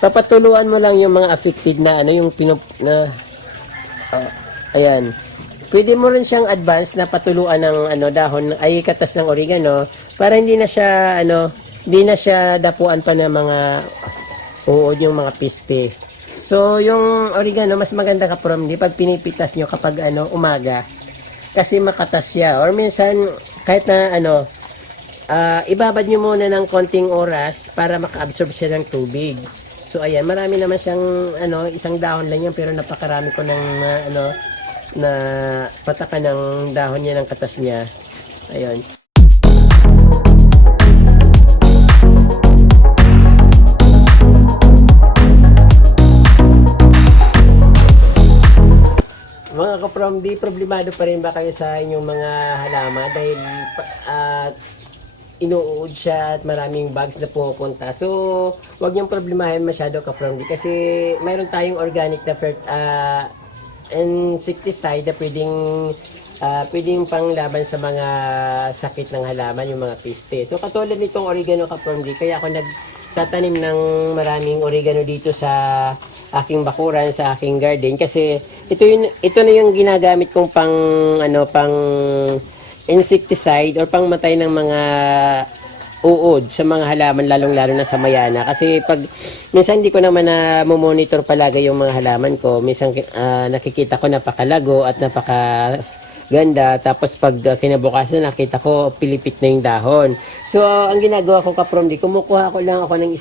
papatuluan mo lang yung mga affected na ano, yung ayan. Pwede mo rin siyang advance na patuluan ng ano, dahon ay katas ng oregano para hindi na siya ano, hindi na siya dapuan pa ng mga uod yung mga piste. So, yung oregano, mas maganda ka from di pag pinipitas nyo kapag ano, umaga. Kasi makatas siya. Or minsan, kahit na ano, ibabad nyo muna ng konting oras para maka-absorb siya ng tubig. So, ayan, marami naman siyang, ano, isang dahon lang yan, pero napakarami ko ng, ano, na patakan ng dahon niya ng katas niya. Ayun. Mga ka-from, di problemado pa rin ba kayo sa inyong mga halaman dahil inuud siya at maraming bugs na pumupunta. So, wag niyong problemahin masyado ka-from kasi mayroon tayong organic na insecticide na pwedeng panglaban sa mga sakit ng halaman, yung mga piste. So, katulad nitong oregano ka-from, kaya ako nagtatanim ng maraming oregano dito sa aking bakuran, sa aking garden kasi ito na yung ginagamit kong pang insecticide or pangmatay ng mga uod sa mga halaman, lalong-lalo na sa mayana kasi pag minsan hindi ko naman na monitor palagi yung mga halaman ko, minsan nakikita ko napakalago at napakaganda, tapos pag kinabukasan nakita ko pilipit na yung dahon. So ang ginagawa ko ka-from, kumukuha ko lang ako ng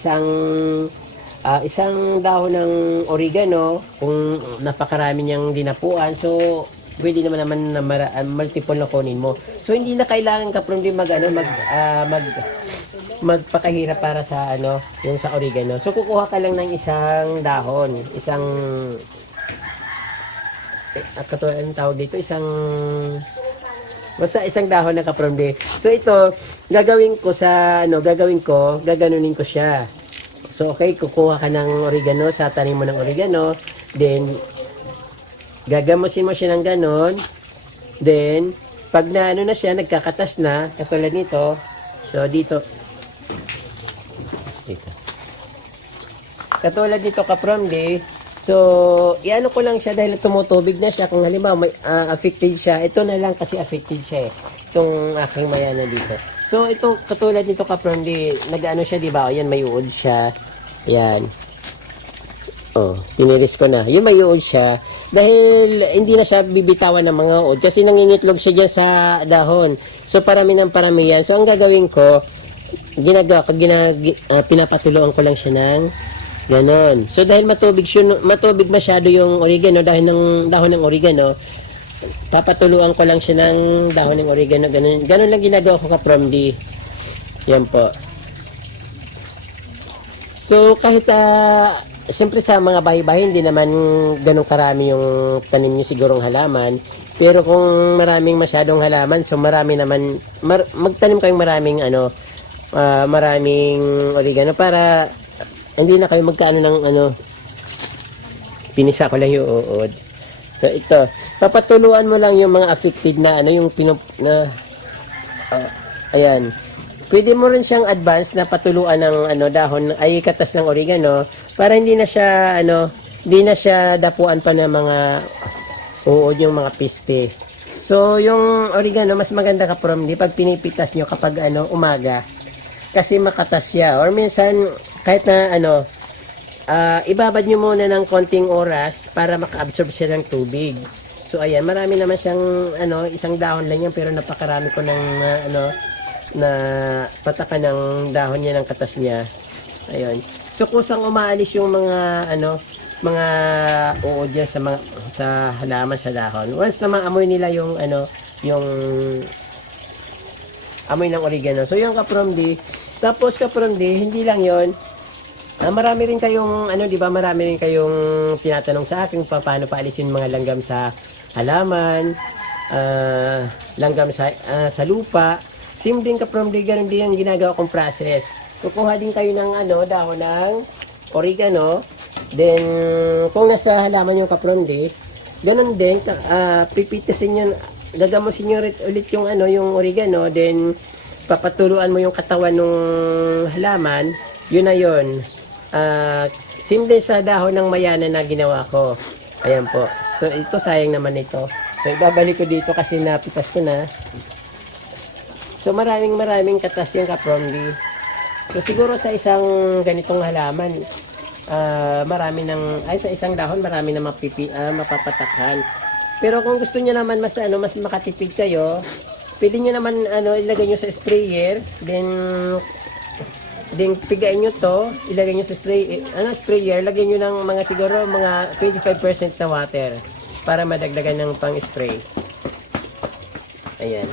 isang dahon ng oregano kung napakarami niyang dinapuan. So pwede naman na multiple na kunin mo. So hindi na kailangan ka-from magpakahirap para sa ano, yung sa oregano. So kukuha ka lang ng isang dahon, katulad ang tawag dito, basta isang dahon na ka-from. So ito, gaganunin ko siya. So okay, kukuha ka ng oregano, sa tanim mo ng oregano, then gagamusin mo siya ng ganon, then pag na ano na siya, nagkakatas na, katulad nito, so dito, katulad dito ka-from so iano ko lang siya dahil tumutubig na siya. Kung halimbawa may affected siya, ito na lang kasi affected siya itong aking mayana dito. So ito, katulad nito ka-from, nag-ano siya, di ba? Ayan, may uod siya. Ayan. Oh, piniris ko na. Yung may uod siya. Dahil hindi na siya bibitawan ng mga uod. Kasi nangingitlog siya dyan sa dahon. So parami ng parami yan. So ang gagawin ko, pinapatuloan ko lang siya ng ganon. So dahil matubig masyado yung oregano, dahil ng dahon ng oregano, papatuluan ko lang siya ng dahon ng oregano. Ganon lang ginagawa ko ka-from. Yan po. So kahit siyempre sa mga bahay-bahay hindi naman ganun karami yung tanim niyo sigurong halaman, pero kung maraming masyadong halaman, so marami naman magtanim kayong maraming oregano para hindi na kayo magkaano ng pinisa ko lang yung uod. So ito, papatuluan mo lang yung mga affected na yung ayan. Pwede mo rin siyang advance na patuluan ng dahon ay katas ng oregano para hindi na siya dapuan pa ng mga uod yung mga piste. So yung oregano mas maganda ka-from pag pinipitas nyo kapag umaga kasi makatas siya. Or minsan kahit na ibabad nyo muna ng konting oras para maka-absorb siya ng tubig. So ayan, marami naman siyang isang dahon lang yan, pero napakarami ko ng na patakan ng dahon niya ng katas niya. Ayun. So kusang umaalis yung mga mga uod yan sa halaman, sa dahon. Once na maamoy nila yung yung amoy ng oregano. So yung ka-from tapos ka-from hindi lang yon. Marami rin kayong di ba, marami rin kayong tinatanong sa akin paano paalisin mga langgam sa halaman, langgam sa lupa. Same din ka-from, ganun din ang ginagawa kong process. Kukuha din kayo ng dahon ng oregano. Then kung nasa halaman yung ka-from, ganun din, pipitasin nyo, gagamusin nyo ulit yung yung oregano, then papatuluan mo yung katawan ng halaman. Yun na yun. Simple sa dahon ng mayana na ginawa ko. Ayan po. So ito sayang naman ito. So ibabalik ko dito kasi napitas ko na. So maraming katas yung kapromdi. So siguro sa isang ganitong halaman, sa isang dahon marami na mapapatakhan. Pero kung gusto niyo naman mas makatipid kayo, pwede niyo naman ilagay niyo sa sprayer, then pigain niyo to, ilagay niyo sa sprayer, lagyan niyo ng siguro mga 25% na water para madagdagan ng pang-spray. Ayan.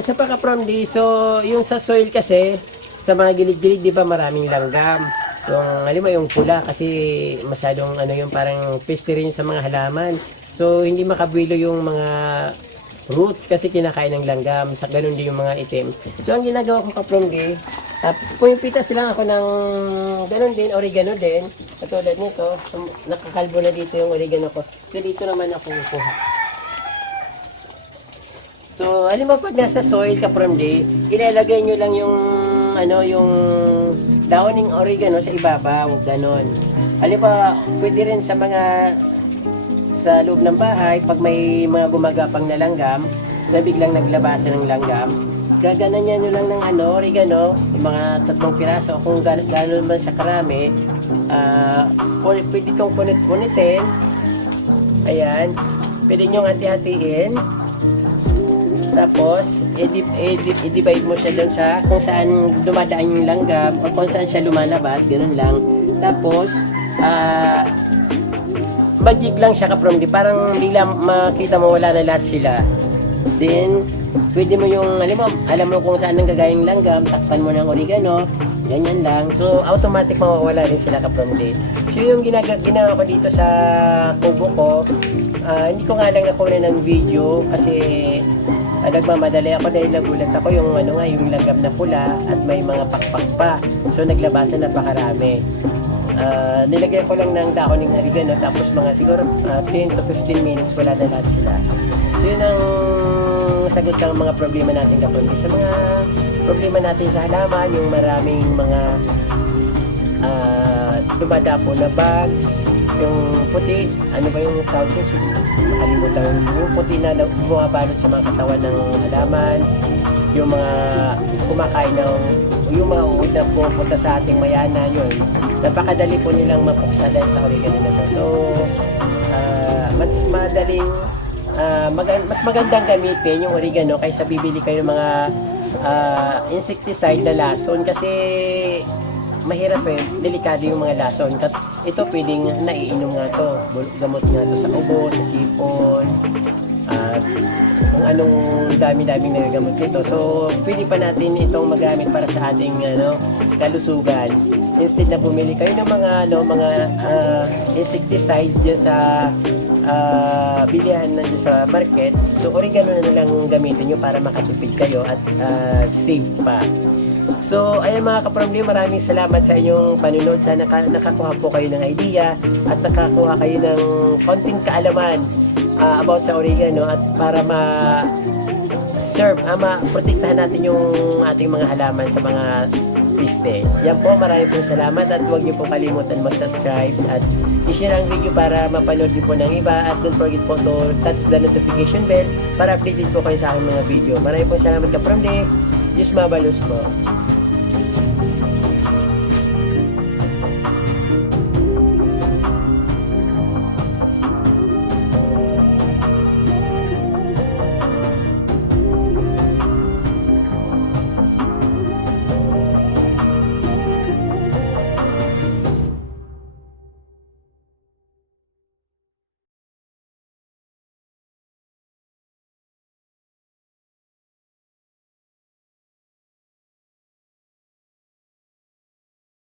Isa pa kapromdi, so yung sa soil kasi, sa mga gilid-gilid, di ba maraming langgam. Yung pula kasi masyadong yung parang peste rin sa mga halaman. So hindi makabuelo yung mga roots kasi kinakain ng langgam. Sa ganun din yung mga itim. So ang ginagawa ko kapromdi, pumipitas lang ako ng ganun din, oregano din. Katulad nito, nakakalbo na dito yung oregano ko. So dito naman ako kukuha. So, alam mo pag nasa soil kapromdi, ilalagay nyo lang yung daoning oregano sa ibabaw, ganon. Alam ba, pwede rin sa loob ng bahay, pag may mga gumagapang na langgam, na biglang naglabasan ng langgam, gaganyan nyo lang ng oregano, yung mga 3 piraso, kung gano'n man siya karami, pwede itong punit-punitin, ayan, pwede nyo hati-hatiin, tapos, i-divide mo siya doon sa kung saan dumadaan yung langgam o kung saan siya lumalabas, ganun lang. Tapos, magic lang siya kapromdi. Parang bigla makita mo wala na lahat sila. Then, pwede mo yung, alam mo kung saan nanggagayang langgam, takpan mo ng oregano, ganyan lang. So, automatic mawawala rin sila kapromdi. So, yung ginawa ko dito sa kubo ko, hindi ko nga lang nakuha ng video kasi nagmamadali ako dahil nagulat ako yung yung langgam na pula at may mga pakpak pa. So naglabasan napakarami. Nilagyan ko lang ng dahon ng oregano tapos mga siguro 10 to 15 minutes wala na lahat sila. So yun ang sagot sa mga problema natin kapromdi. Sa mga problema natin sa halaman, yung maraming mga dumadapo na bugs, yung puti, ano ba yung tawag ko? Nakalimutan yung puti na bumabalot sa mga katawan ng halaman, yung mga kumakain yung mga uod na pupunta sa ating mayana, yun. Napakadali po nilang mapuksa dahil sa oregano na to. So, mas magandang gamitin yung oregano kaysa bibili kayo ng mga insecticide na lason kasi mahirap delikado yung mga lason. Ito pwedeng naiinom nga to, gamot nga to sa ubo, sa sipon, at kung anong dami-daming nagagamot nito. So pwede pa natin itong magamit para sa ating kalusugan. Instead na bumili kayo ng mga insecticides dyan sa bilihan na sa market, so oregano na lang gamitin nyo para makatipid kayo at save pa. So, ayan mga kapromdi, maraming salamat sa inyong panunod. Sana nakakuha po kayo ng idea at nakakuha kayo ng konting kaalaman about sa oregano at para ma-protektahan natin yung ating mga halaman sa mga piste. Yan po, maraming pong salamat at huwag niyo po kalimutan mag-subscribe at i-share ang video para mapanood niyo po ng iba at don't forget po to touch the notification bell para updated po kayo sa aking mga video. Maraming pong salamat kapromdi. Diyos mabalos po.